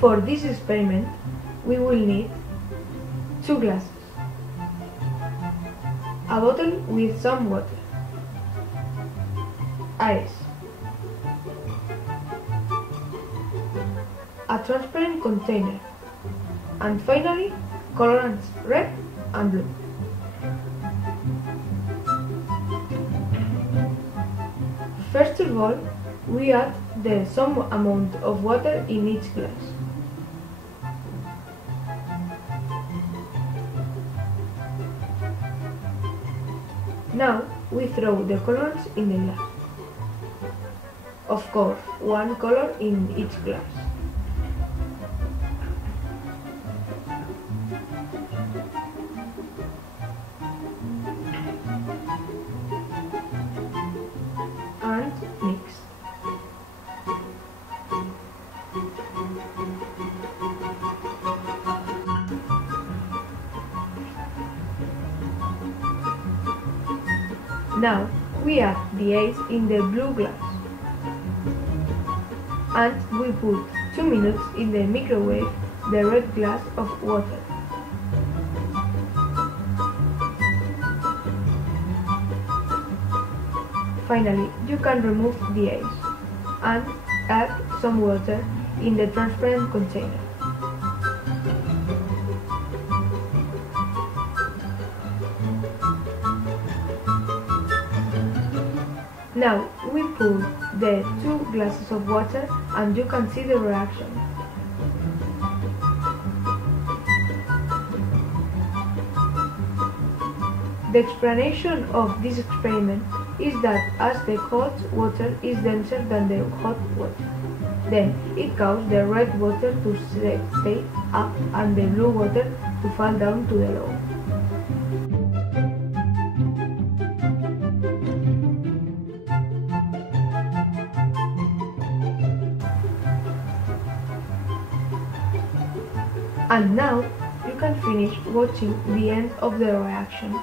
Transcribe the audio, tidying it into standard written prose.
For this experiment, we will need 2 glasses, a bottle with some water, ice, a transparent container, and finally, colorants red and blue. First of all, we add the some amount of water in each glass. Now we throw the colorants in the glass. Of course, one color in each glass. And mix. Now we add the ice in the blue glass and we put 2 minutes in the microwave the red glass of water. Finally, you can remove the ice and add some water in the transparent container. Now we pour the 2 glasses of water and you can see the reaction. The explanation of this experiment is that as the cold water is denser than the hot water, then it causes the red water to stay up and the blue water to fall down to the low. And now you can finish watching the end of the reaction.